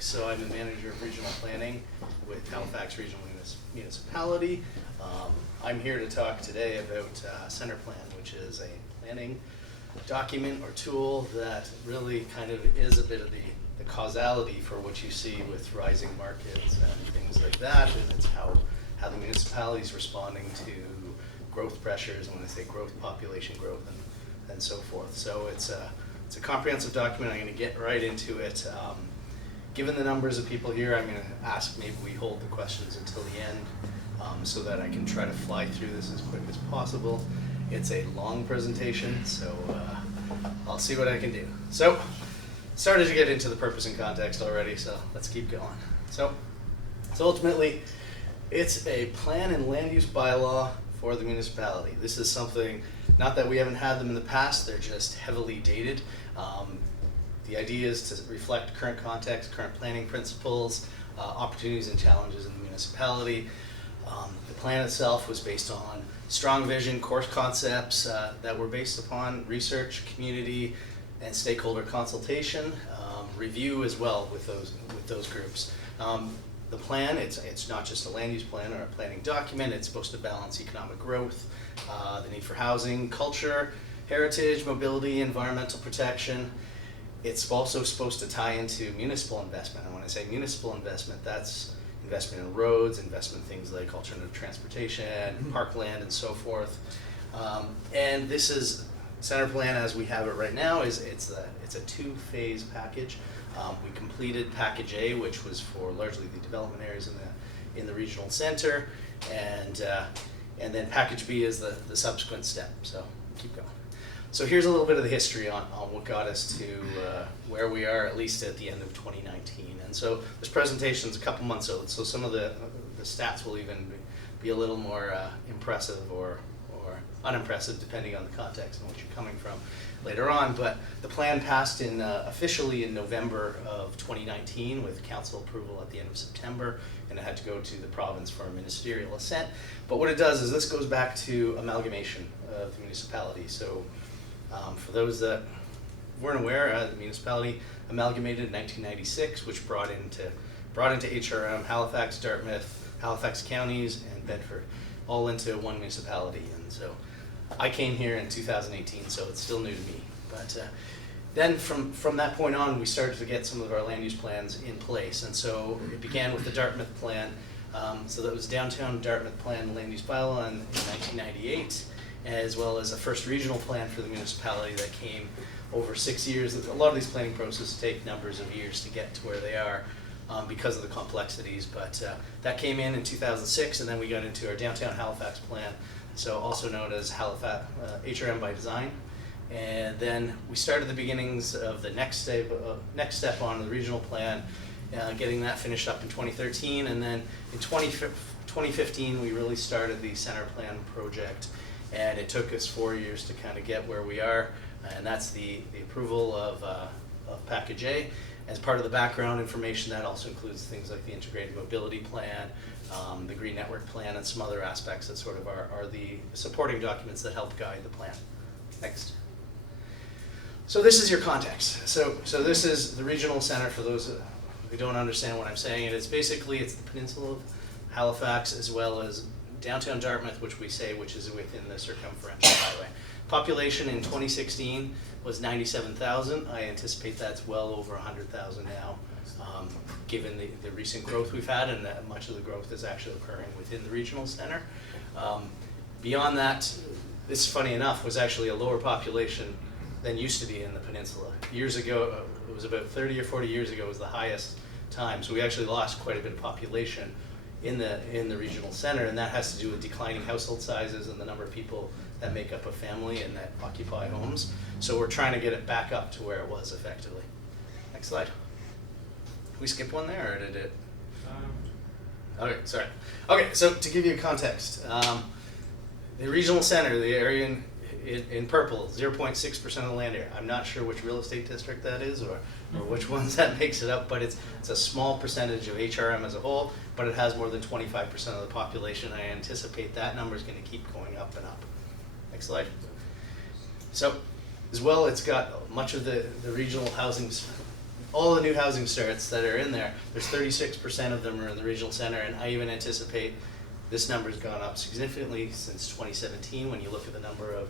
So I'm the manager of regional planning with Halifax Regional Municipality. I'm here to talk today about Center Plan, which is a planning document or tool that really kind of is a bit of the causality for what you see with rising markets and things like that, and it's how the municipality is responding to growth pressures, and when I say growth, population growth, and so forth. So it's a comprehensive document. I'm going to get right into it. Given the numbers of people here, I'm going to ask maybe we hold the questions until the end so that I can try to fly through this as quick as possible. It's a long presentation, so I'll see what I can do. So, started to get into the purpose and context already, so let's keep going. So ultimately, it's a plan and land use bylaw for the municipality. This is something, not that we haven't had them in the past, they're just heavily dated. The idea is to reflect current context, current planning principles, opportunities and challenges in the municipality. The plan itself was based on strong vision, core concepts that were based upon research, community, and stakeholder consultation, review as well with those groups. The plan, it's not just a land use plan or a planning document. It's supposed to balance economic growth, the need for housing, culture, heritage, mobility, environmental protection. It's also supposed to tie into municipal investment. And when I say municipal investment, that's investment in roads, investment in things like alternative transportation, parkland, and so forth. And this is Center Plan as we have it right now. It's a two-phase package. We completed Package A, which was for largely the development areas in the regional center, and then Package B is the subsequent step. So keep going. So here's a little bit of the history on what got us to where we are, at least at the end of 2019. And so this presentation is a couple months old, so some of the stats will even be a little more impressive or unimpressive, depending on the context and what you're coming from later on. But the plan passed officially in November of 2019 with council approval at the end of September, and it had to go to the province for a ministerial assent. But what it does is this goes back to amalgamation of the municipality. So for those that weren't aware, the municipality amalgamated in 1996, which brought into HRM, Halifax, Dartmouth, Halifax counties, and Bedford, all into one municipality. And so I came here in 2018, so it's still new to me. But then from that point on, we started to get some of our land use plans in place. And so it began with the Dartmouth plan. So that was Downtown Dartmouth Plan Land Use Bylaw in 1998. As well as a first regional plan for the municipality that came over 6 years. A lot of these planning processes take numbers of years to get to where they are because of the complexities, but that came in 2006, and then we got into our Downtown Halifax plan, so also known as Halifax HRM by design. And then we started the beginnings of the next step on the regional plan, getting that finished up in 2013, and then in 2015 we really started the Center Plan project. And it took us 4 years to kind of get where we are, and that's the approval of Package A. As part of the background information, that also includes things like the Integrated Mobility Plan, the Green Network Plan, and some other aspects that sort of are the supporting documents that help guide the plan. Next. So this is your context. So this is the regional center for those who don't understand what I'm saying. It's the peninsula of Halifax as well as Downtown Dartmouth, which is within the circumferential highway. Population in 2016 was 97,000. I anticipate that's well over 100,000 now, given the recent growth we've had, and that much of the growth is actually occurring within the regional center. Beyond that, this, funny enough, was actually a lower population than used to be in the peninsula. Years ago, it was about 30 or 40 years ago was the highest time, so we actually lost quite a bit of population in the regional center, and that has to do with declining household sizes and the number of people that make up a family and that occupy homes. So we're trying to get it back up to where it was effectively. Next slide. Did we skip one there, or did it? Okay, sorry. Okay, so to give you context, the regional center, the area in purple, 0.6% of the land area. I'm not sure which real estate district that is or which ones that makes it up, but it's a small percentage of HRM as a whole, but it has more than 25% of the population. I anticipate that number is going to keep going up and up. Next slide. So as well, it's got much of the regional housing all the new housing starts that are in there, there's 36% of them are in the regional center, and I even anticipate this number's gone up significantly since 2017 when you look at the number of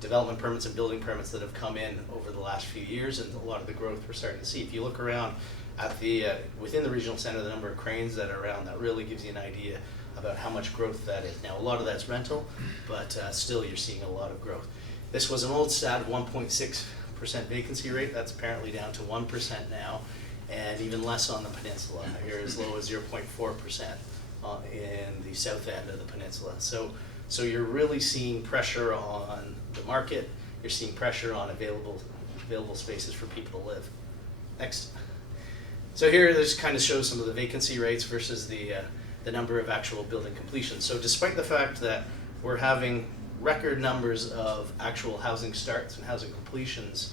development permits and building permits that have come in over the last few years, and a lot of the growth we're starting to see. If you look around at the within the regional center, the number of cranes that are around, that really gives you an idea about how much growth that is. Now, a lot of that's rental, but still you're seeing a lot of growth. This was an old stat of 1.6% vacancy rate. That's apparently down to 1% now, and even less on the peninsula. Here as low as 0.4% in the south end of the peninsula. So you're really seeing pressure on the market. You're seeing pressure on available spaces for people to live. Next. So here this kind of shows some of the vacancy rates versus the number of actual building completions. So despite the fact that we're having record numbers of actual housing starts and housing completions,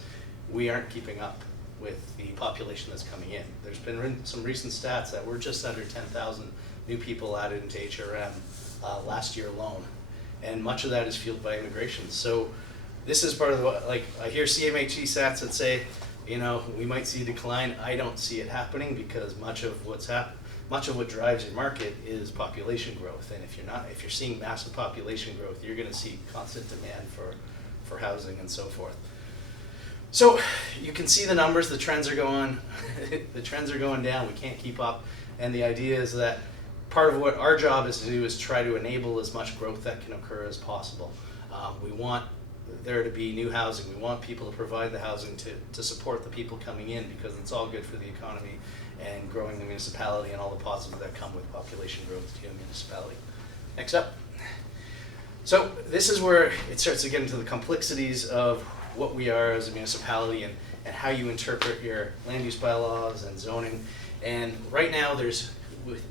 we aren't keeping up with the population that's coming in. There's been some recent stats that we're just under 10,000 new people added into HRM last year alone. And much of that is fueled by immigration. So this is part of the, like, I hear CMHE stats that say, you know, we might see a decline. I don't see it happening because much of what drives your market is population growth. And if you're seeing massive population growth, you're going to see constant demand for housing and so forth. So you can see the numbers, the trends are going, the trends are going down. We can't keep up. And the idea is that part of what our job is to do is try to enable as much growth that can occur as possible. We want there to be new housing. We want people to provide the housing to support the people coming in, because it's all good for the economy and growing the municipality and all the positives that come with population growth to a municipality. Next up. So this is where it starts to get into the complexities of what we are as a municipality and how you interpret your land use bylaws and zoning. And right now there's,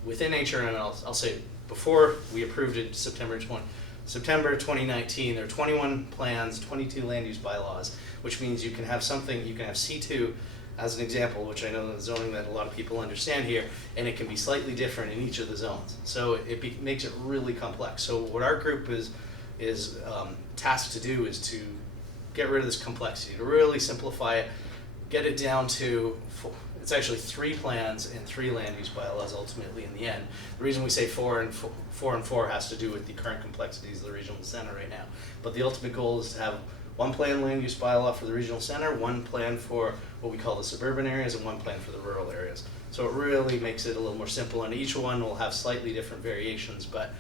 within HRM, I'll say before we approved it September 2019, there are 21 plans, 22 land use bylaws, which means you can have something, you can have C2 as an example, which I know is zoning that a lot of people understand here, and it can be slightly different in each of the zones. So it makes it really complex. So what our group is tasked to do is to get rid of this complexity, to really simplify it, get it down to, it's actually 3 plans and 3 land use bylaws ultimately in the end. The reason we say 4 and 4 has to do with the current complexities of the regional center right now. But the ultimate goal is to have 1 plan land use bylaw for the regional center, 1 plan for what we call the suburban areas, and 1 plan for the rural areas. So it really makes it a little more simple, and each one will have slightly different variations, but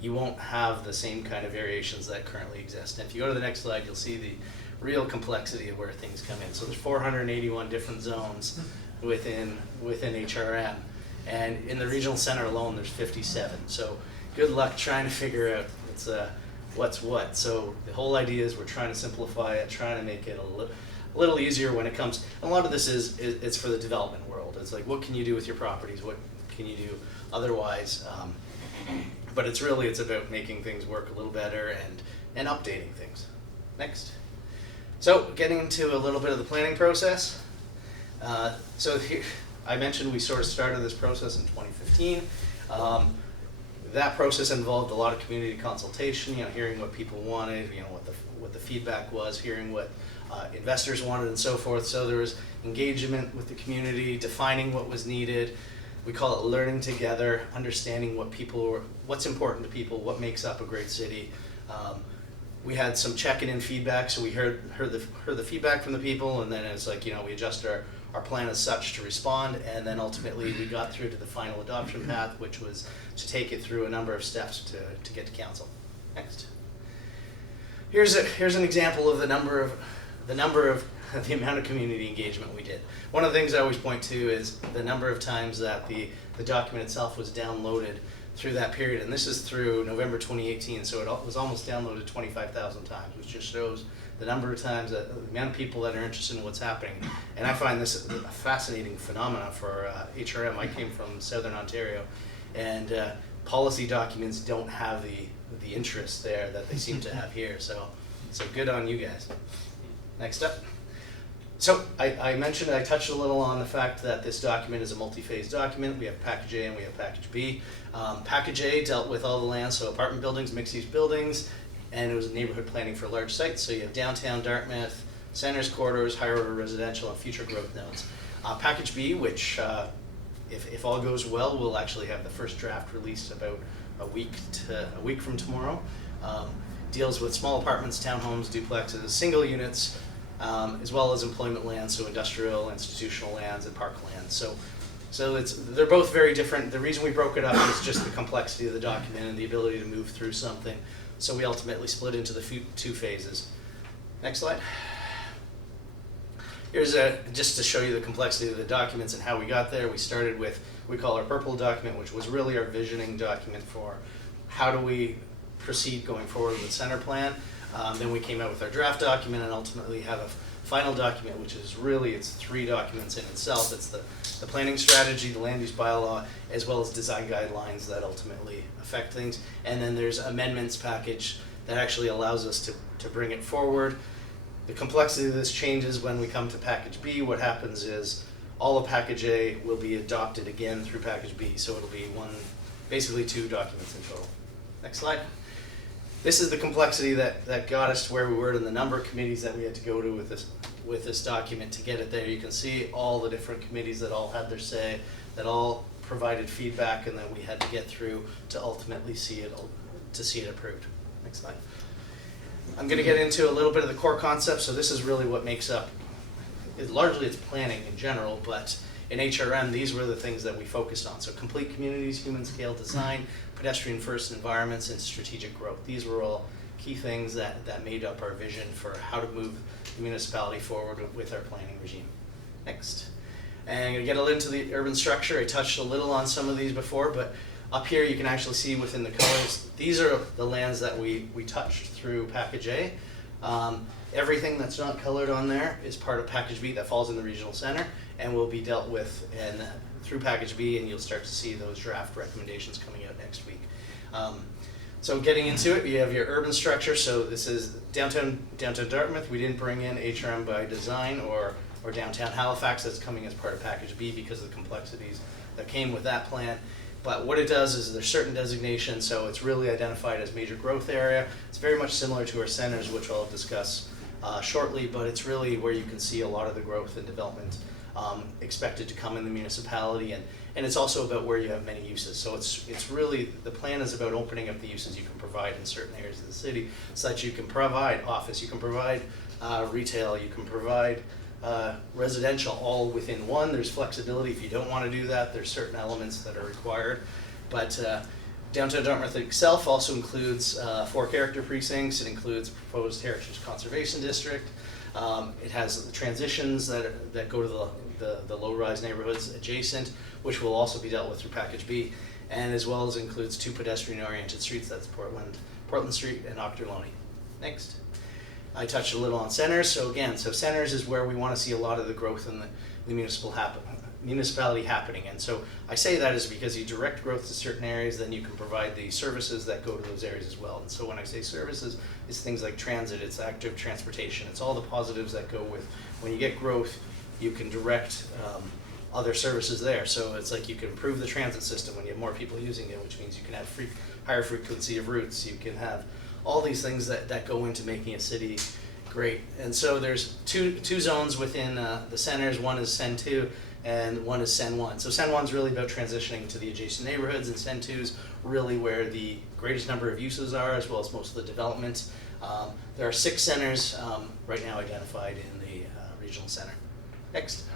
you won't have the same kind of variations that currently exist. And if you go to the next slide, you'll see the real complexity of where things come in. So there's 481 different zones within HRM, and in the regional center alone there's 57. So good luck trying to figure out what's what. So the whole idea is we're trying to simplify it, trying to make it a little easier when it comes. And a lot of this it's for the development world. It's like, what can you do with your properties? What can you do otherwise? But it's about making things work a little better and updating things. Next. So getting into a little bit of the planning process. So here, I mentioned we sort of started this process in 2015. That process involved a lot of community consultation, hearing what people wanted, what the feedback was, hearing what investors wanted and so forth. So there was engagement with the community, defining what was needed. We call it learning together, understanding what's important to people, what makes up a great city. We had some checking in feedback, so we heard the feedback from the people, and then it's like, we adjust our plan as such to respond, and then ultimately we got through to the final adoption path, which was to take it through a number of steps to get to council. Next. Here's an example of the amount of community engagement we did. One of the things I always point to is the number of times that the document itself was downloaded through that period, and this is through November 2018, so it was almost downloaded 25,000 times, which just shows the number of times, the amount of people that are interested in what's happening. And I find this a fascinating phenomenon for HRM. I came from Southern Ontario, and policy documents don't have the interest there that they seem to have here, so good on you guys. Next up. So I touched a little on the fact that this document is a multi-phase document. We have Package A and we have Package B. Package A dealt with all the land, so apartment buildings, mixed-use buildings, and it was neighborhood planning for large sites. So you have downtown Dartmouth, centers, corridors, higher order residential, and future growth nodes. Package B, which if all goes well, we'll actually have the first draft released about a week from tomorrow. Deals with small apartments, townhomes, duplexes, single units, as well as employment lands, so industrial, institutional lands, and park lands. So they're both very different. The reason we broke it up is just the complexity of the document and the ability to move through something. So we ultimately split into the two phases. Next slide. Here's just to show you the complexity of the documents and how we got there. We started with what we call our purple document, which was really our visioning document for how do we proceed going forward with center plan. Then we came out with our draft document and ultimately have a final document, which is really, it's 3 documents in itself. It's the planning strategy, the land use bylaw, as well as design guidelines that ultimately affect things. And then there's amendments package that actually allows us to bring it forward. The complexity of this changes when we come to package B. What happens is all of package A will be adopted again through package B. So it'll be basically 2 documents in total. Next slide. This is the complexity that got us to where we were and the number of committees that we had to go to with this document to get it there. You can see all the different committees that all had their say, that all provided feedback, and then we had to get through to ultimately see it approved. Next slide. I'm going to get into a little bit of the core concepts. So this is really what makes up, largely it's planning in general, but in HRM, these were the things that we focused on. So complete communities, human scale design, pedestrian first environments, and strategic growth. These were all key things that made up our vision for how to move the municipality forward with our planning regime. Next. And I'm going to get into the urban structure. I touched a little on some of these before, but up here you can actually see within the colors, these are the lands that we touched through package A. Everything that's not colored on there is part of package B that falls in the regional center and will be dealt with through package B, and you'll start to see those draft recommendations coming out next week. So getting into it, you have your urban structure. So this is downtown Dartmouth. We didn't bring in HRM by design or downtown Halifax. That's coming as part of package B because of the complexities that came with that plan. But what it does is there's certain designations, so it's really identified as major growth area. It's very much similar to our centers, which I'll discuss shortly, but it's really where you can see a lot of the growth and development expected to come in the municipality, and it's also about where you have many uses. So it's really, the plan is about opening up the uses you can provide in certain areas of the city, so that you can provide office, you can provide retail, you can provide residential all within one. There's flexibility if you don't want to do that. There's certain elements that are required, but downtown Dartmouth itself also includes 4 character precincts. It includes a proposed heritage conservation district. It has the transitions that go to the low-rise neighborhoods adjacent, which will also be dealt with through package B, and as well as includes 2 pedestrian-oriented streets. That's Portland Street and Octorlony. Next. I touched a little on centers. So again, centers is where we want to see a lot of the growth in the municipality happening. And so I say that is because you direct growth to certain areas, then you can provide the services that go to those areas as well. And so when I say services, it's things like transit, it's active transportation, it's all the positives that go with, when you get growth, you can direct other services there. So it's like you can improve the transit system when you have more people using it, which means you can have higher frequency of routes, you can have all these things that go into making a city great. And so there's two zones within the centers. One is CEN 2 and one is CEN 1. So CEN 1 is really about transitioning to the adjacent neighborhoods, and CEN 2 is really where the greatest number of uses are, as well as most of the development. There are 6 centers right now identified in the regional center. Next.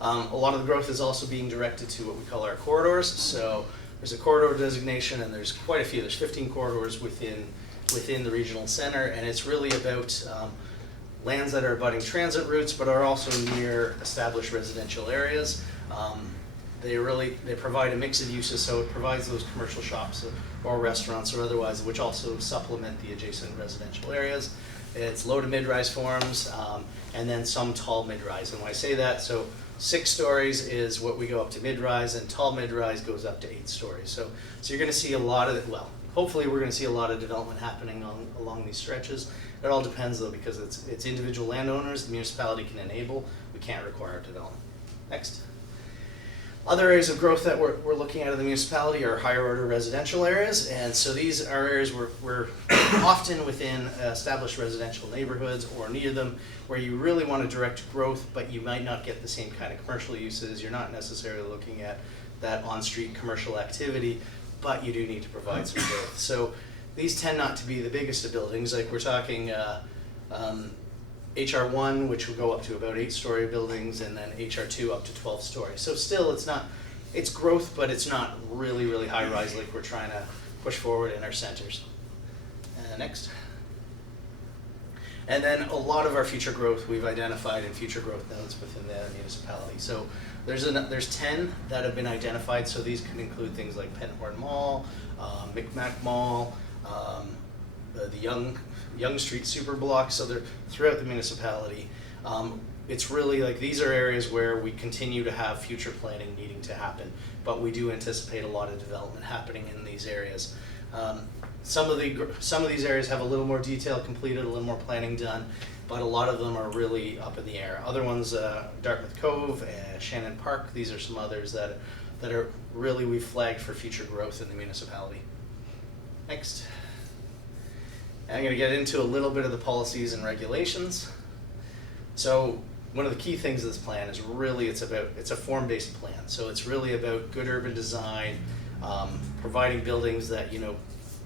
A lot of the growth is also being directed to what we call our corridors. So there's a corridor designation, and there's quite a few. There's 15 corridors within the regional center, and it's really about lands that are abutting transit routes, but are also near established residential areas. They provide a mix of uses, so it provides those commercial shops or restaurants or otherwise, which also supplement the adjacent residential areas. It's low to mid-rise forms, and then some tall mid-rise. And when I say that, so 6 stories is what we go up to mid-rise, and tall mid-rise goes up to 8 stories. So you're going to see a lot of it. Well, hopefully we're going to see a lot of development happening along these stretches. It all depends though, because it's individual landowners the municipality can enable. We can't require development. Next. Other areas of growth that we're looking at in the municipality are higher order residential areas, and so these are areas we're often within established residential neighborhoods or near them, where you really want to direct growth, but you might not get the same kind of commercial uses. You're not necessarily looking at that on-street commercial activity, but you do need to provide some growth. So these tend not to be the biggest of buildings, like we're talking HR1, which will go up to about 8-story buildings, and then HR2 up to 12 stories. So still, it's growth, but it's not really, really high rise like we're trying to push forward in our centers. Next. And then a lot of our future growth we've identified in future growth nodes within the municipality. So there's 10 that have been identified. So these can include things like Penhorn Mall, Micmac Mall, the Young Street Superblock. So they're throughout the municipality. It's really like these are areas where we continue to have future planning needing to happen, but we do anticipate a lot of development happening in these areas. Some of these areas have a little more detail completed, a little more planning done, but a lot of them are really up in the air. Other ones, Dartmouth Cove, Shannon Park, these are some others that are really we've flagged for future growth in the municipality. Next. I'm going to get into a little bit of the policies and regulations. So one of the key things of this plan is really it's a form-based plan. So it's really about good urban design, providing buildings that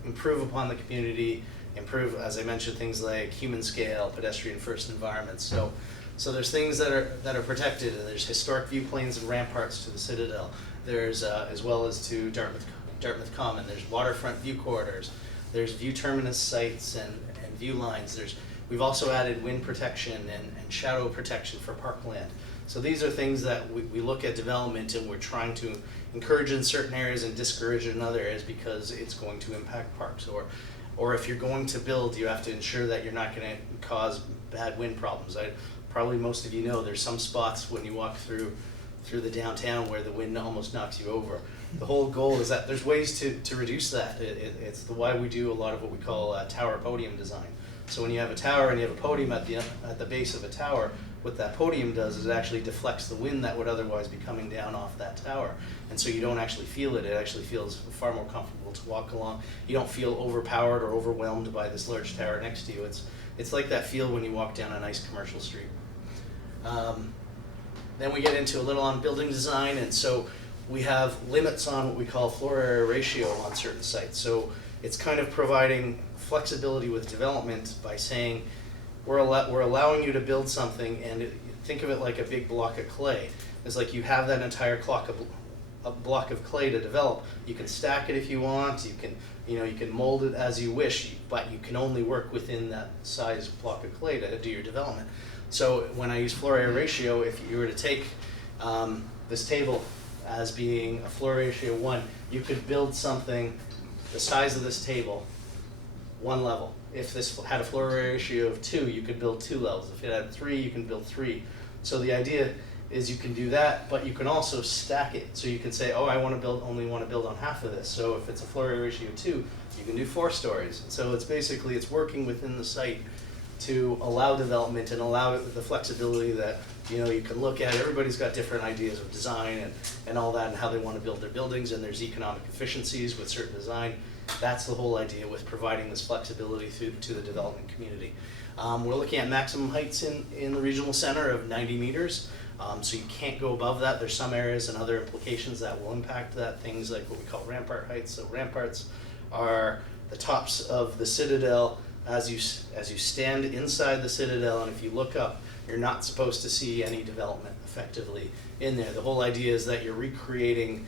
improve upon the community, improve, as I mentioned, things like human scale, pedestrian first environments. So there's things that are protected, and there's historic view planes and ramparts to the Citadel. There's as well as to Dartmouth Common. There's waterfront view corridors. There's view terminus sites and view lines. We've also added wind protection and shadow protection for parkland. So these are things that we look at development and we're trying to encourage in certain areas and discourage in other areas because it's going to impact parks. Or if you're going to build, you have to ensure that you're not going to cause bad wind problems. Probably most of you know there's some spots when you walk through the downtown where the wind almost knocks you over. The whole goal is that there's ways to reduce that. It's why we do a lot of what we call tower podium design. So when you have a tower and you have a podium at the base of a tower, what that podium does is it actually deflects the wind that would otherwise be coming down off that tower. And so you don't actually feel it. It actually feels far more comfortable to walk along. You don't feel overpowered or overwhelmed by this large tower next to you. It's like that feel when you walk down a nice commercial street. Then we get into a little on building design, and so we have limits on what we call floor area ratio on certain sites. So it's kind of providing flexibility with development by saying we're allowing you to build something, and think of it like a big block of clay. It's like you have that entire block of clay to develop. You can stack it if you want. You can mold it as you wish, but you can only work within that size block of clay to do your development. So when I use floor area ratio, if you were to take this table as being a floor ratio 1, you could build something the size of this table, 1 level. If this had a floor area of 2, you could build 2 levels. If it had 3, you can build 3. So the idea is you can do that, but you can also stack it. So you can say, oh, I only want to build on half of this. So if it's a floor area ratio 2, you can do 4 stories. So it's working within the site to allow development and allow the flexibility that you can look at. Everybody's got different ideas of design and all that and how they want to build their buildings, and there's economic efficiencies with certain design. That's the whole idea with providing this flexibility to the development community. We're looking at maximum heights in the regional center of 90 meters. So you can't go above that. There's some areas and other implications that will impact that. Things like what we call rampart heights. So ramparts are the tops of the Citadel as you stand inside the Citadel, and if you look up, you're not supposed to see any development effectively in there. The whole idea is that you're recreating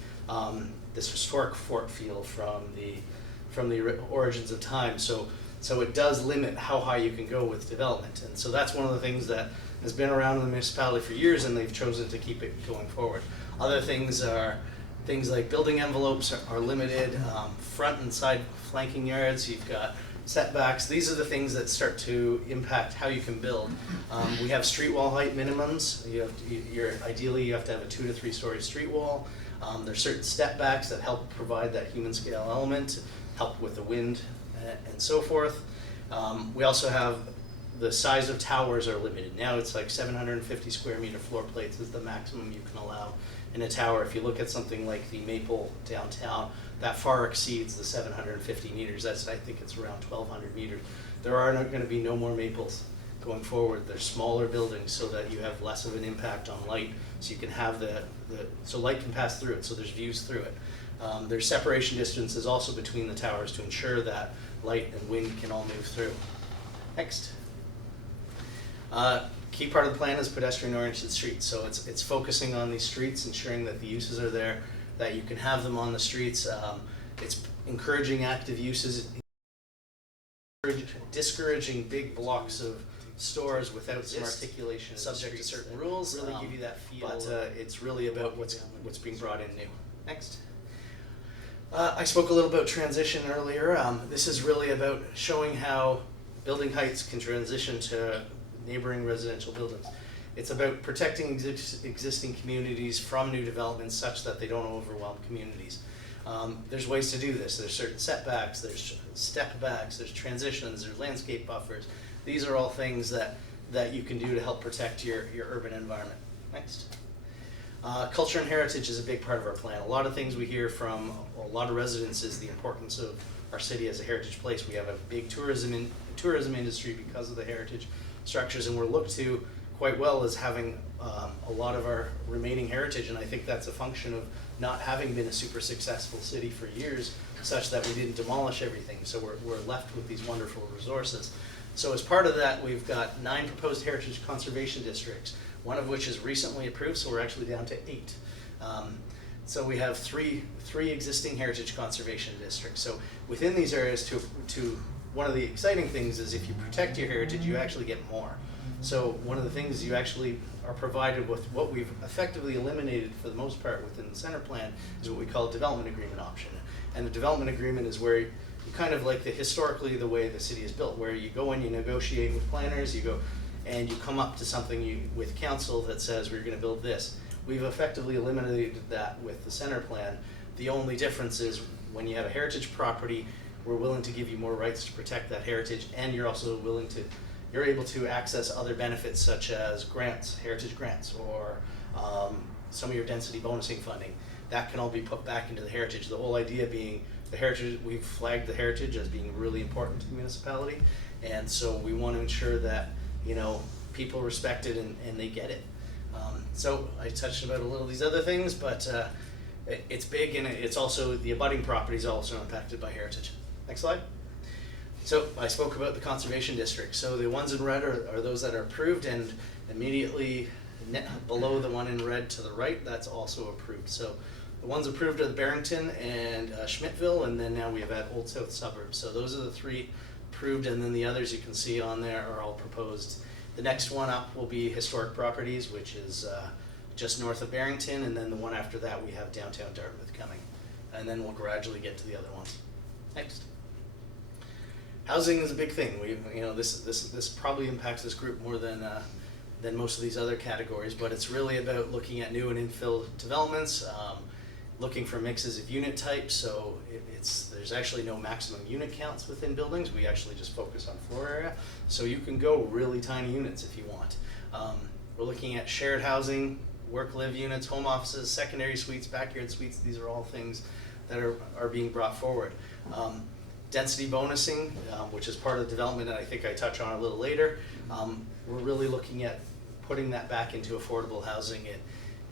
this historic fort feel from the origins of time. So it does limit how high you can go with development, and so that's one of the things that has been around in the municipality for years, and they've chosen to keep it going forward. Other things are things like building envelopes are limited, front and side flanking yards, you've got setbacks. These are the things that start to impact how you can build. We have street wall height minimums. Ideally you have to have a 2 to 3 story street wall. There's certain step backs that help provide that human scale element, help with the wind and so forth. We also have the size of towers are limited. Now it's like 750 square meter floor plates is the maximum you can allow in a tower. If you look at something like the Maple downtown, that far exceeds the 750 meters. That's, I think it's around 1,200 meters. There are going to be no more Maples going forward. They're smaller buildings so that you have less of an impact on light, so you can have so light can pass through it, so there's views through it. There's separation distances also between the towers to ensure that light and wind can all move through. Next. Key part of the plan is pedestrian-oriented streets. So it's focusing on these streets, ensuring that the uses are there, that you can have them on the streets. It's encouraging active uses, discouraging big blocks of stores without some articulation, subject to certain rules. Really give you that feel. But it's really about what's being brought in new. Next. I spoke a little about transition earlier. This is really about showing how building heights can transition to neighboring residential buildings. It's about protecting existing communities from new developments such that they don't overwhelm communities. There's ways to do this. There's certain setbacks, there's step backs, there's transitions, there's landscape buffers. These are all things that you can do to help protect your urban environment. Next. Culture and heritage is a big part of our plan. A lot of things we hear from a lot of residents is the importance of our city as a heritage place. We have a big tourism industry because of the heritage structures, and we're looked to quite well as having a lot of our remaining heritage, and I think that's a function of not having been a super successful city for years, such that we didn't demolish everything, so we're left with these wonderful resources. So as part of that, we've got 9 proposed heritage conservation districts, one of which is recently approved, so we're actually down to 8. So we have three existing heritage conservation districts. So within these areas, one of the exciting things is if you protect your heritage, you actually get more. So one of the things you actually are provided with, what we've effectively eliminated for the most part within the center plan, is what we call a development agreement option. And the development agreement is where you kind of like historically the way the city is built, where you go in, you negotiate with planners, you go and you come up to something with council that says we're going to build this. We've effectively eliminated that with the center plan. The only difference is when you have a heritage property, we're willing to give you more rights to protect that heritage, and you're also you're able to access other benefits such as grants, heritage grants, or some of your density bonusing funding. That can all be put back into the heritage. The whole idea being the heritage, we've flagged the heritage as being really important to the municipality, and so we want to ensure that people respect it and they get it. So I touched about a little of these other things, but it's big, and it's also, the abutting property is also impacted by heritage. Next slide. So I spoke about the conservation district. So the ones in red are those that are approved, and immediately below the one in red to the right, that's also approved. So the ones approved are the Barrington and Schmidtville, and then now we have at Old South Suburbs. So those are the 3 approved, and then the others you can see on there are all proposed. The next one up will be historic properties, which is just north of Barrington, and then the one after that we have downtown Dartmouth coming, and then we'll gradually get to the other ones. Next. Housing is a big thing. This probably impacts this group more than most of these other categories, but it's really about looking at new and infill developments, looking for mixes of unit types. So there's actually no maximum unit counts within buildings. We actually just focus on floor area. So you can go really tiny units if you want. We're looking at shared housing, work-live units, home offices, secondary suites, backyard suites. These are all things that are being brought forward. Density bonusing, which is part of the development, and I think I touch on a little later. We're really looking at putting that back into affordable housing,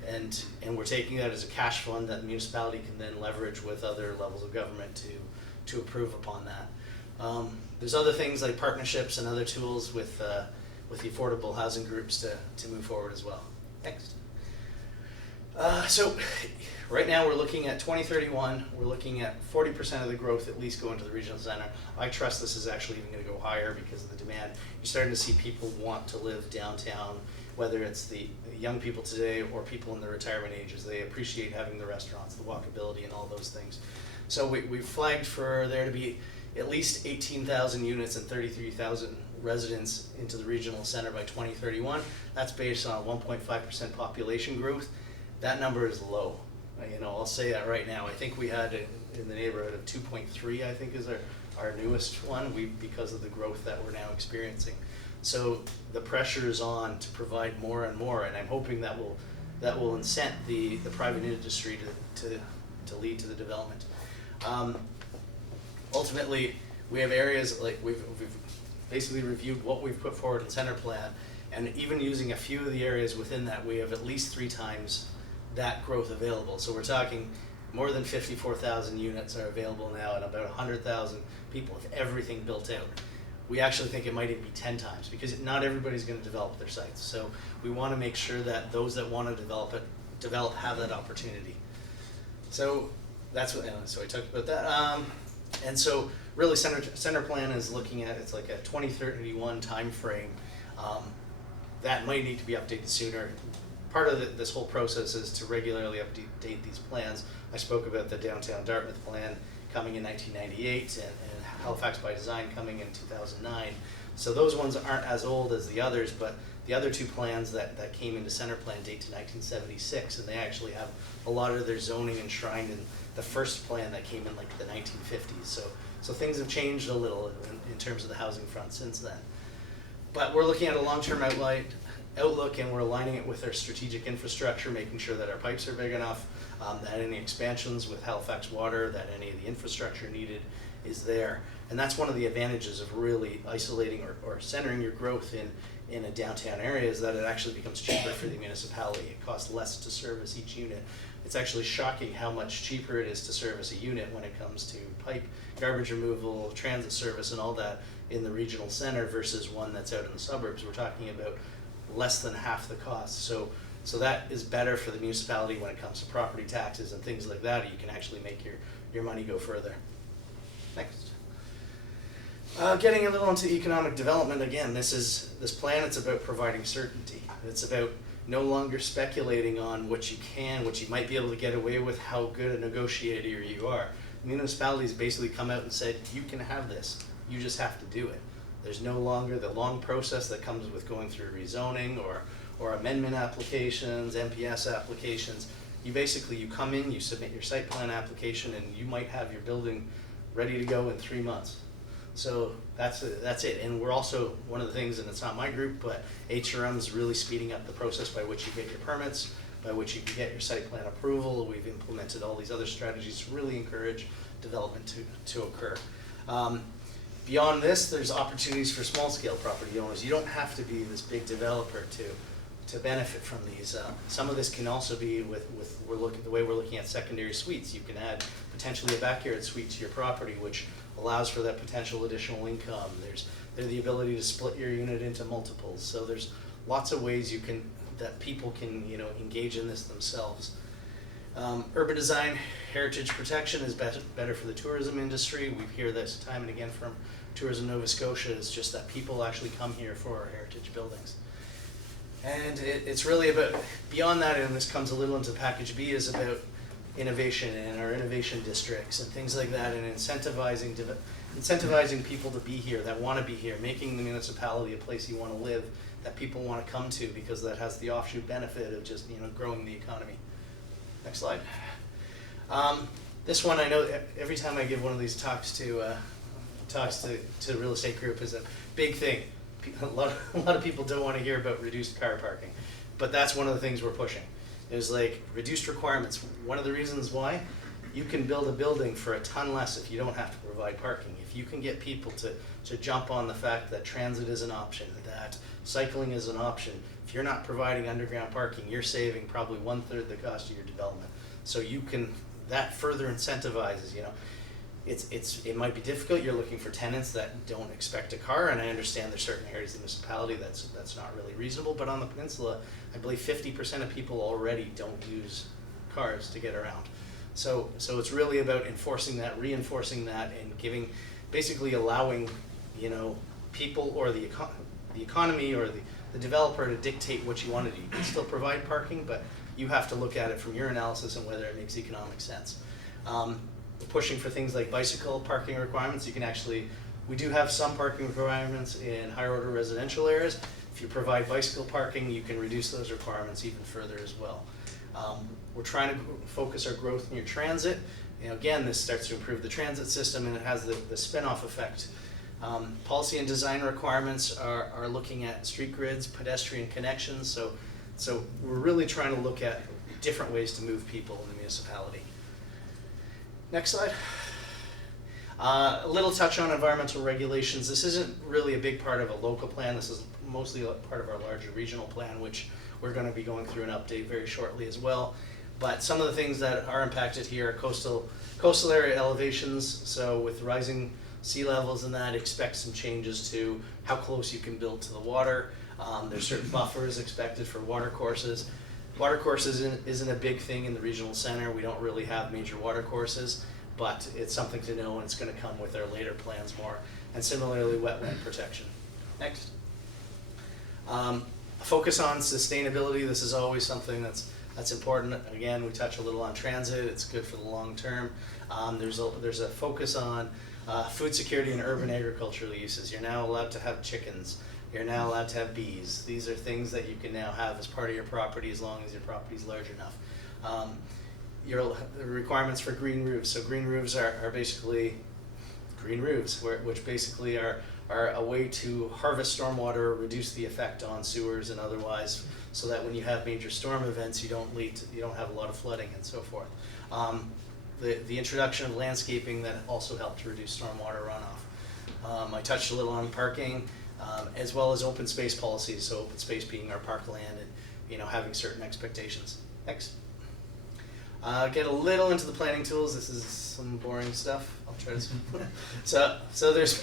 and we're taking that as a cash fund that the municipality can then leverage with other levels of government to approve upon that. There's other things like partnerships and other tools with the affordable housing groups to move forward as well. Next. So right now we're looking at 2031, we're looking at 40% of the growth at least going to the regional center. I trust this is actually even going to go higher because of the demand. You're starting to see people want to live downtown, whether it's the young people today or people in the retirement ages. They appreciate having the restaurants, the walkability, and all those things. So we've flagged for there to be at least 18,000 units and 33,000 residents into the regional center by 2031. That's based on a 1.5% population growth. That number is low. I'll say that right now. I think we had in the neighborhood of 2.3, I think is our newest one, because of the growth that we're now experiencing. So the pressure is on to provide more and more, and I'm hoping that will incent the private industry to lead to the development. Ultimately, we have areas like we've basically reviewed what we've put forward in center plan, and even using a few of the areas within that, we have at least 3 times that growth available. So we're talking more than 54,000 units are available now, and about 100,000 people with everything built out. We actually think it might even be 10 times, because not everybody's going to develop their sites. So we want to make sure that those that want to develop have that opportunity. So that's what. So I talked about that. And so really, center plan is looking at, it's like a 2031 time frame. That might need to be updated sooner. Part of this whole process is to regularly update these plans. I spoke about the downtown Dartmouth plan coming in 1998 and Halifax by Design coming in 2009. So those ones aren't as old as the others, but the other 2 plans that came into center plan date to 1976, and they actually have a lot of their zoning enshrined in the first plan that came in like the 1950s. So things have changed a little in terms of the housing front since then. But we're looking at a long-term outlook, and we're aligning it with our strategic infrastructure, making sure that our pipes are big enough, that any expansions with Halifax Water, that any of the infrastructure needed is there. And that's one of the advantages of really isolating or centering your growth in a downtown area, is that it actually becomes cheaper for the municipality. It costs less to service each unit. It's actually shocking how much cheaper it is to service a unit when it comes to pipe, garbage removal, transit service, and all that in the regional center versus one that's out in the suburbs. We're talking about less than half the cost. So that is better for the municipality when it comes to property taxes and things like that. You can actually make your money go further. Next. Getting a little into economic development again. This plan, it's about providing certainty. It's about no longer speculating on what you might be able to get away with, how good a negotiator you are. Municipalities basically come out and said, you can have this, you just have to do it. There's no longer the long process that comes with going through rezoning or amendment applications, MPS applications. You come in, you submit your site plan application, and you might have your building ready to go in 3 months. So that's it. And we're also, one of the things, and it's not my group, but HRM is really speeding up the process by which you get your permits, by which you can get your site plan approval. We've implemented all these other strategies to really encourage development to occur. Beyond this, there's opportunities for small-scale property owners. You don't have to be this big developer to benefit from these. Some of this can also be with the way we're looking at secondary suites. You can add potentially a backyard suite to your property, which allows for that potential additional income. There's the ability to split your unit into multiples. So there's lots of ways that people can engage in this themselves. Urban design, heritage protection is better for the tourism industry. We hear this time and again from Tourism Nova Scotia. It's just that people actually come here for our heritage buildings. And it's really about, beyond that, and this comes a little into package B, is about innovation and our innovation districts and things like that, and incentivizing people to be here, that want to be here, making the municipality a place you want to live, that people want to come to, because that has the offshoot benefit of just growing the economy. Next slide. This one, I know every time I give one of these talks to the real estate group, is a big thing. A lot of people don't want to hear about reduced car parking, but that's one of the things we're pushing. There's like reduced requirements. One of the reasons why, you can build a building for a ton less if you don't have to provide parking. If you can get people to jump on the fact that transit is an option, that cycling is an option, if you're not providing underground parking, you're saving probably 1/3 the cost of your development. So that further incentivizes, it might be difficult. You're looking for tenants that don't expect a car, and I understand there's certain areas of the municipality that's not really reasonable, but on the peninsula, I believe 50% of people already don't use cars to get around. So it's really about enforcing that, reinforcing that, and basically allowing, people or the economy or the developer to dictate what you want to do. You can still provide parking, but you have to look at it from your analysis and whether it makes economic sense. Pushing for things like bicycle parking requirements. We do have some parking requirements in higher order residential areas. If you provide bicycle parking, you can reduce those requirements even further as well. We're trying to focus our growth near transit. Again, this starts to improve the transit system, and it has the spin-off effect Policy and design requirements are looking at street grids, pedestrian connections, so we're really trying to look at different ways to move people in the municipality. Next slide. A little touch on environmental regulations. This isn't really a big part of a local plan. This is mostly a part of our larger regional plan, which we're going to be going through an update very shortly as well. But some of the things that are impacted here are coastal area elevations. So with rising sea levels and that, expect some changes to how close you can build to the water. There's certain buffers expected for water courses. Water courses isn't a big thing in the regional center. We don't really have major water courses, but it's something to know, and it's going to come with our later plans more. And similarly, wetland protection. Next. A focus on sustainability. This is always something that's important. Again, we touch a little on transit. It's good for the long term. There's a focus on food security and urban agricultural uses. You're now allowed to have chickens. You're now allowed to have bees. These are things that you can now have as part of your property as long as your property is large enough. The requirements for green roofs. So green roofs are basically green roofs, which basically are a way to harvest stormwater, reduce the effect on sewers and otherwise, so that when you have major storm events, you don't have a lot of flooding and so forth. The introduction of landscaping that also helped to reduce stormwater runoff. I touched a little on parking, as well as open space policies. So open space being our parkland and having certain expectations. Next. Get a little into the planning tools. This is some boring stuff. I'll try to. So there's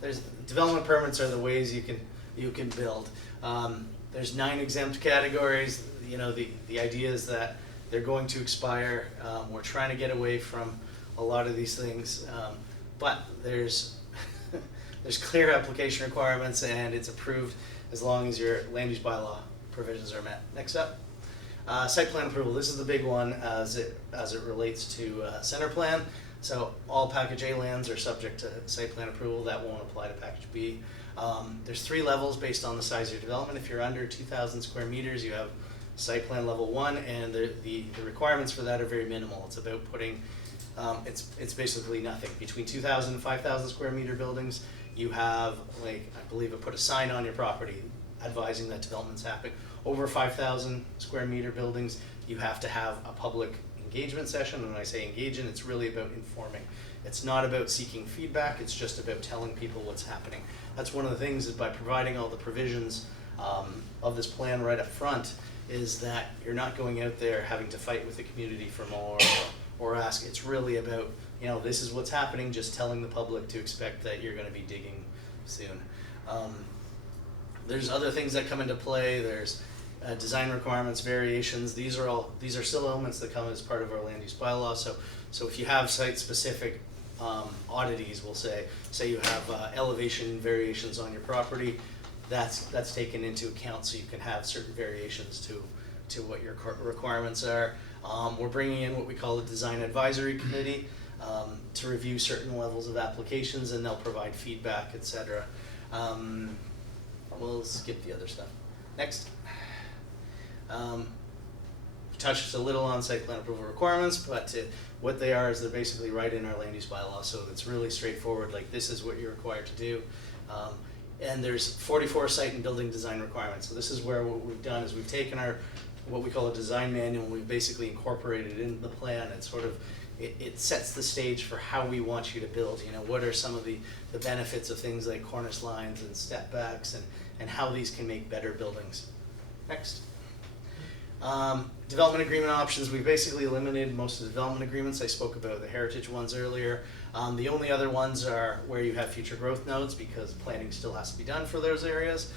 there's development permits are the ways you can build. There's 9 exempt categories. The idea is that they're going to expire. We're trying to get away from a lot of these things, but there's clear application requirements, and it's approved as long as your land use bylaw provisions are met. Next up. Site plan approval. This is the big one as it relates to center plan. So all package A lands are subject to site plan approval. That won't apply to package B. There's 3 levels based on the size of your development. If you're under 2,000 square meters, you have site plan level 1, and the requirements for that are very minimal. It's about putting, it's basically nothing. Between 2,000 and 5,000 square meter buildings, you have, I believe put a sign on your property advising that development's happening. Over 5,000 square meter buildings, you have to have a public engagement session. And when I say engaging, it's really about informing. It's not about seeking feedback, it's just about telling people what's happening. That's one of the things, is by providing all the provisions of this plan right up front, is that you're not going out there having to fight with the community for more or ask. It's really about, this is what's happening, just telling the public to expect that you're going to be digging soon. There's other things that come into play. There's design requirements, variations. These are still elements that come as part of our land use bylaw. So if you have site-specific oddities, we'll say you have elevation variations on your property, that's taken into account, so you can have certain variations to what your requirements are. We're bringing in what we call the Design Advisory Committee to review certain levels of applications, and they'll provide feedback, etc. We'll skip the other stuff. Next. Touched a little on site plan approval requirements, but what they are is they're basically right in our land use bylaw, so it's really straightforward. This is what you're required to do. And there's 44 site and building design requirements. So this is where what we've done is we've taken what we call a design manual, and we've basically incorporated it into the plan. It's it sets the stage for how we want you to build. What are some of the benefits of things like cornice lines and step backs, and how these can make better buildings. Next. Development agreement options. We've basically eliminated most of the development agreements. I spoke about the heritage ones earlier. The only other ones are where you have future growth nodes, because planning still has to be done for those areas.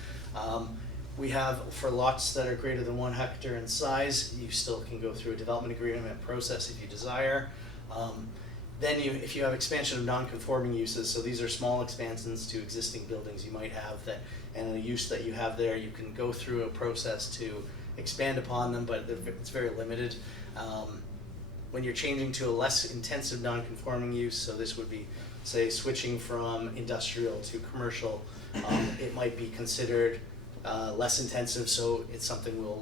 We have, for lots that are greater than 1 hectare in size, you still can go through a development agreement process if you desire. Then if you have expansion of non-conforming uses, so these are small expansions to existing buildings you might have, and a use that you have there, you can go through a process to expand upon them, but it's very limited. When you're changing to a less intensive non-conforming use, so this would be, say, switching from industrial to commercial, it might be considered less intensive, so it's something we'll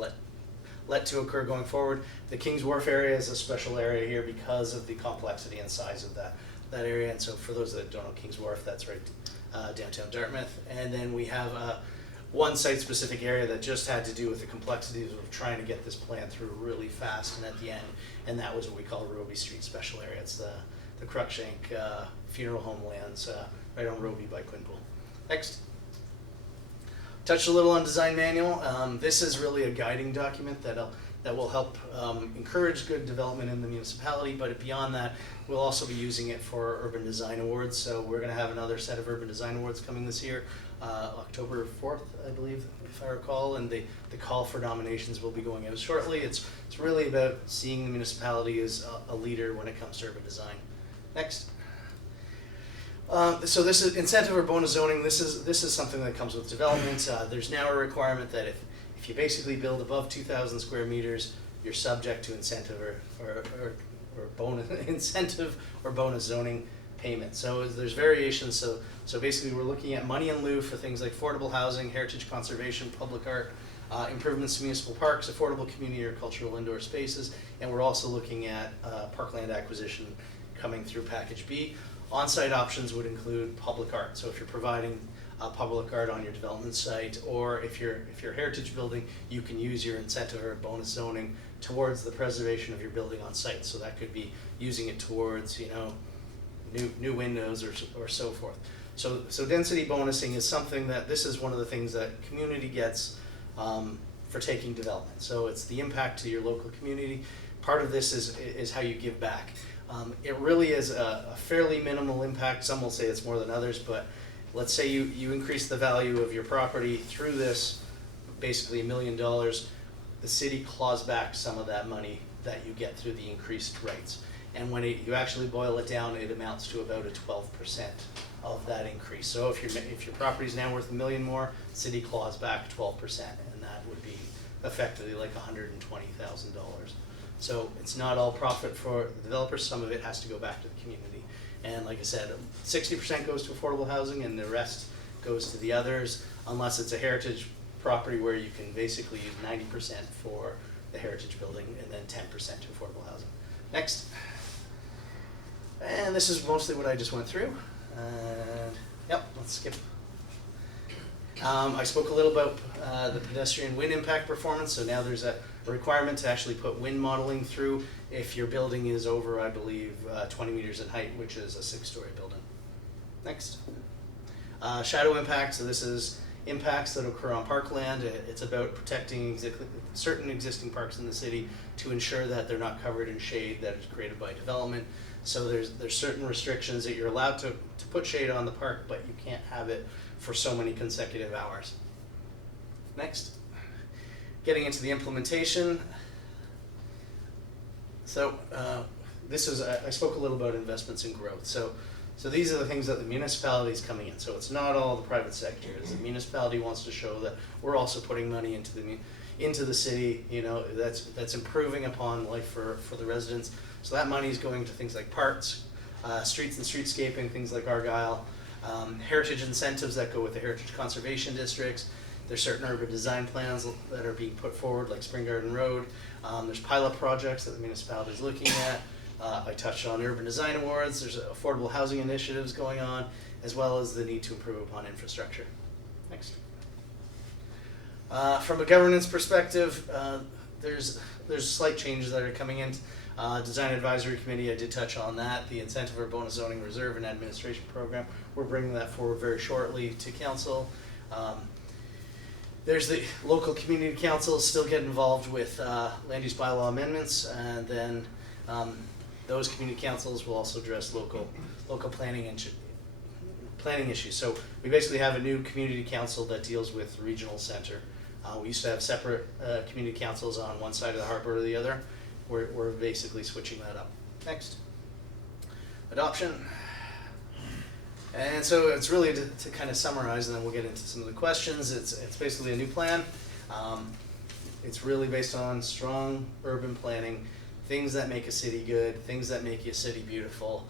let to occur going forward. The King's Wharf area is a special area here because of the complexity and size of that. that area. And so for those that don't know Kings Wharf, that's right downtown Dartmouth. And then we have one site-specific area that just had to do with the complexities of trying to get this plan through really fast and at the end, and that was what we call Roby Street Special Area. It's the Cruikshank Funeral Home lands right on Roby by Quinpool. Next. Touched a little on design manual. This is really a guiding document that will help encourage good development in the municipality, but beyond that, we'll also be using it for Urban Design Awards. So we're going to have another set of Urban Design Awards coming this year, October 4th, I believe, if I recall, and the call for nominations will be going out shortly. It's really about seeing the municipality as a leader when it comes to urban design. Next. So this is incentive or bonus zoning. This is something that comes with development. There's now a requirement that if you basically build above 2,000 square meters, you're subject to incentive or bonus incentive or bonus zoning payment. So there's variations. So basically, we're looking at money in lieu for things like affordable housing, heritage conservation, public art, improvements to municipal parks, affordable community or cultural indoor spaces, and we're also looking at parkland acquisition coming through Package B. On-site options would include public art. So if you're providing public art on your development site, or if you're a heritage building, you can use your incentive or bonus zoning towards the preservation of your building on site. So that could be using it towards, new windows or so forth. So density bonusing is something that this is one of the things that community gets for taking development. So it's the impact to your local community. Part of this is how you give back. It really is a fairly minimal impact. Some will say it's more than others, but let's say you increase the value of your property through this, basically $1 million, the city claws back some of that money that you get through the increased rates. And when you actually boil it down, it amounts to about a 12% of that increase. So if your property is now worth $1 million more, city claws back 12%, and that would be effectively like $120,000. So it's not all profit for the developers. Some of it has to go back to the community. And like I said, 60% goes to affordable housing and the rest goes to the others, unless it's a heritage property where you can basically use 90% for the heritage building and then 10% to affordable housing. Next. And this is mostly what I just went through. And yep, let's skip. I spoke a little about the pedestrian wind impact performance. So now there's a requirement to actually put wind modeling through if your building is over, I believe, 20 meters in height, which is a 6-story building. Next. Shadow impact. So this is impacts that occur on parkland. It's about protecting certain existing parks in the city to ensure that they're not covered in shade that is created by development. So there's certain restrictions that you're allowed to put shade on the park, but you can't have it for so many consecutive hours. Next. Getting into the implementation. So this is, I spoke a little about investments in growth. So these are the things that the municipality is coming in. So it's not all the private sector. The municipality wants to show that we're also putting money into the city, that's improving upon life for the residents. So that money is going to things like parks, streets and streetscaping, things like Argyle, heritage incentives that go with the heritage conservation districts. There's certain urban design plans that are being put forward, like Spring Garden Road. There's pilot projects that the municipality is looking at. I touched on urban design awards. There's affordable housing initiatives going on, as well as the need to improve upon infrastructure. Next. From a governance perspective, there's slight changes that are coming in. Design Advisory Committee, I did touch on that. The Incentive or Bonus Zoning Reserve and Administration Program, we're bringing that forward very shortly to Council. There's the local community councils still get involved with land use bylaw amendments, and then those community councils will also address local planning issues. So we basically have a new community council that deals with regional center. We used to have separate community councils on one side of the harbor or the other. We're basically switching that up. Next. Adoption. And so it's really to kind of summarize, and then we'll get into some of the questions. It's basically a new plan. It's really based on strong urban planning, things that make a city good, things that make a city beautiful,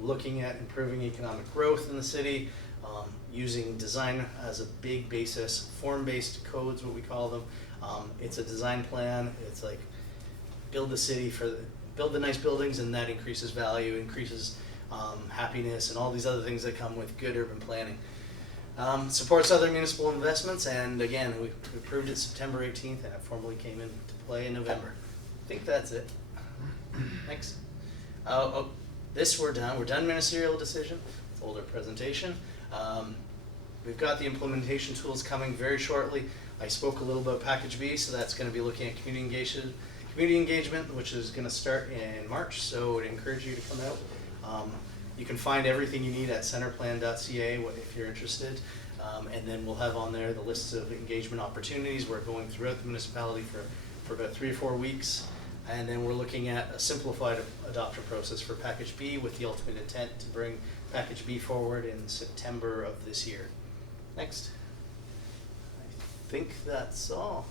looking at improving economic growth in the city, using design as a big basis, form-based codes, what we call them. It's a design plan. It's like build the city build the nice buildings, and that increases value, increases happiness, and all these other things that come with good urban planning. Supports other municipal investments, and again, we approved it September 18th, and it formally came into play in November. I think that's it. Thanks. This we're done. We're done ministerial decision. It's older presentation. We've got the implementation tools coming very shortly. I spoke a little about Package B, so that's going to be looking at community engagement, which is going to start in March. So I'd encourage you to come out. You can find everything you need at centerplan.ca if you're interested. And then we'll have on there the lists of engagement opportunities. We're going throughout the municipality for about 3 or 4 weeks. And then we're looking at a simplified adoption process for Package B with the ultimate intent to bring Package B forward in September of this year. Next. I think that's all.